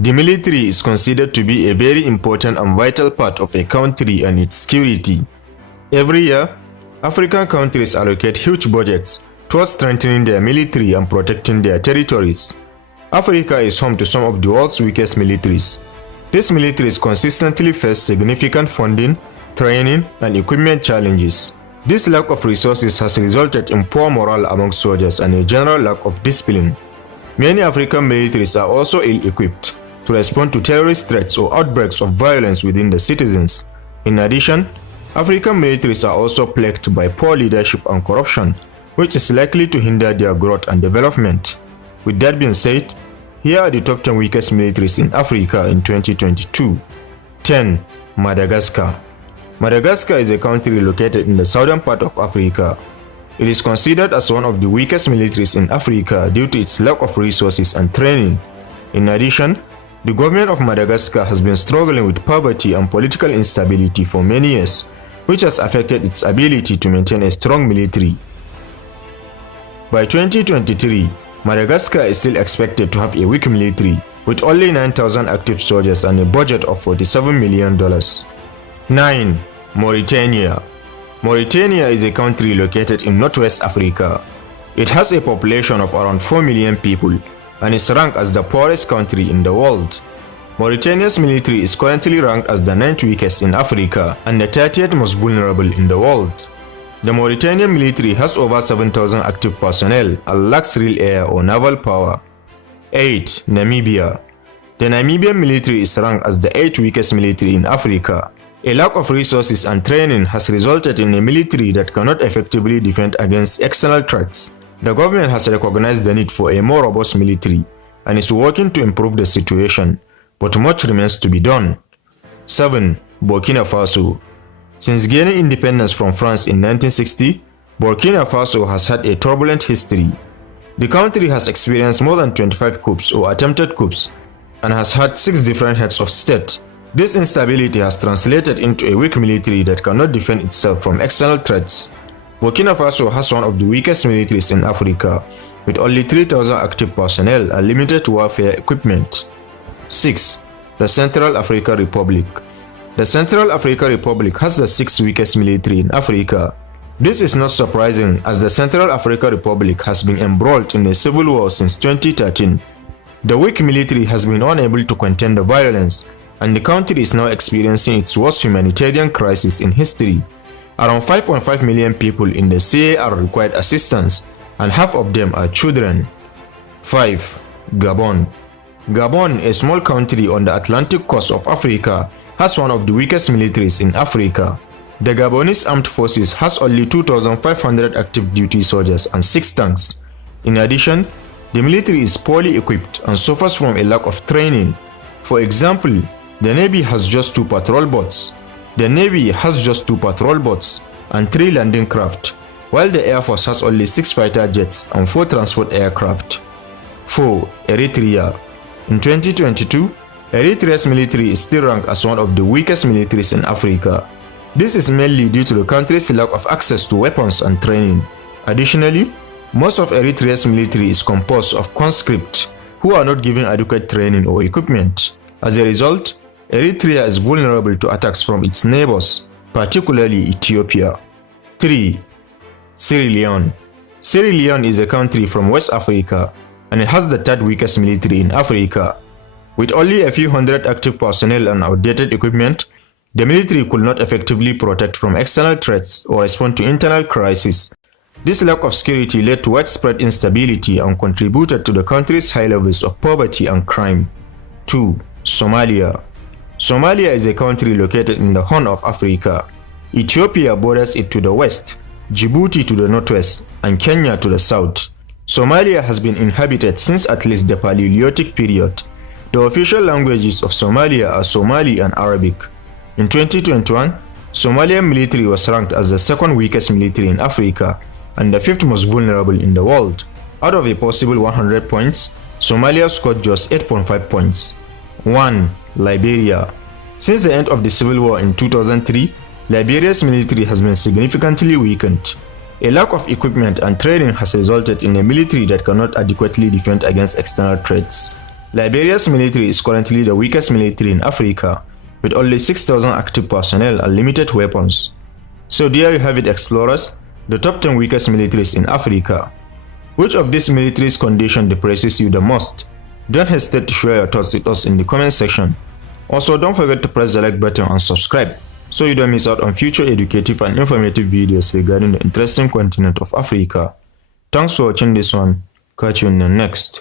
The military is considered to be a very important and vital part of a country and its security. Every year, African countries allocate huge budgets towards strengthening their military and protecting their territories. Africa is home to some of the world's weakest militaries. These militaries consistently face significant funding, training, and equipment challenges. This lack of resources has resulted in poor morale among soldiers and a general lack of discipline. Many African militaries are also ill-equipped to respond to terrorist threats or outbreaks of violence within the citizens. In addition, African militaries are also plagued by poor leadership and corruption, which is likely to hinder their growth and development. With that being said, here are the top 10 weakest militaries in Africa in 2022. 10. Madagascar. Madagascar is a country located in the southern part of Africa. It is considered as one of the weakest militaries in Africa due to its lack of resources and training. In addition, the government of Madagascar has been struggling with poverty and political instability for many years, which has affected its ability to maintain a strong military. By 2023, Madagascar is still expected to have a weak military, with only 9,000 active soldiers and a budget of $47 million. 9. Mauritania. Mauritania is a country located in northwest Africa. It has a population of around 4 million people and is ranked as the poorest country in the world. Mauritania's military is currently ranked as the 9th weakest in Africa and the 30th most vulnerable in the world. The Mauritanian military has over 7,000 active personnel and lacks real air or naval power. 8. Namibia. The Namibian military is ranked as the 8th weakest military in Africa. A lack of resources and training has resulted in a military that cannot effectively defend against external threats. The government has recognized the need for a more robust military and is working to improve the situation, but much remains to be done. 7. Burkina Faso. Since gaining independence from France in 1960, Burkina Faso has had a turbulent history. The country has experienced more than 25 coups or attempted coups and has had 6 different heads of state. This instability has translated into a weak military that cannot defend itself from external threats. Burkina Faso has one of the weakest militaries in Africa, with only 3,000 active personnel and limited warfare equipment. 6. The Central African Republic. The Central African Republic has the 6th weakest military in Africa. This is not surprising as the Central African Republic has been embroiled in a civil war since 2013. The weak military has been unable to contain the violence, and the country is now experiencing its worst humanitarian crisis in history. Around 5.5 million people in the CAR required assistance, and half of them are children. 5. Gabon. Gabon, a small country on the Atlantic coast of Africa, has one of the weakest militaries in Africa. The Gabonese armed forces has only 2,500 active duty soldiers and 6 tanks. In addition, the military is poorly equipped and suffers from a lack of training. For example, the Navy has just 2 patrol boats. And 3 landing craft, while the Air Force has only 6 fighter jets and 4 transport aircraft. 4. Eritrea. In 2022, Eritrea's military is still ranked as one of the weakest militaries in Africa. This is mainly due to the country's lack of access to weapons and training. Additionally, most of Eritrea's military is composed of conscripts who are not given adequate training or equipment. As a result, Eritrea is vulnerable to attacks from its neighbors, particularly Ethiopia. 3. Sierra Leone. Sierra Leone is a country from West Africa and it has the 3rd weakest military in Africa. With only a few hundred active personnel and outdated equipment, the military could not effectively protect from external threats or respond to internal crises. This lack of security led to widespread instability and contributed to the country's high levels of poverty and crime. 2. Somalia. Somalia is a country located in the Horn of Africa. Ethiopia borders it to the west, Djibouti to the northwest, and Kenya to the south. Somalia has been inhabited since at least the Paleolithic period. The official languages of Somalia are Somali and Arabic. In 2021, Somalian military was ranked as the 2nd weakest military in Africa and the 5th most vulnerable in the world. Out of a possible 100 points, Somalia scored just 8.5 points. 1. Liberia. Since the end of the civil war in 2003, Liberia's military has been significantly weakened. A lack of equipment and training has resulted in a military that cannot adequately defend against external threats. Liberia's military is currently the weakest military in Africa, with only 6,000 active personnel and limited weapons. So there you have it, explorers, the top 10 weakest militaries in Africa. Which of these militaries' condition depresses you the most? Don't hesitate to share your thoughts with us in the comment section. Also, don't forget to press the like button and subscribe so you don't miss out on future educative and informative videos regarding the interesting continent of Africa. Thanks for watching this one. Catch you in the next.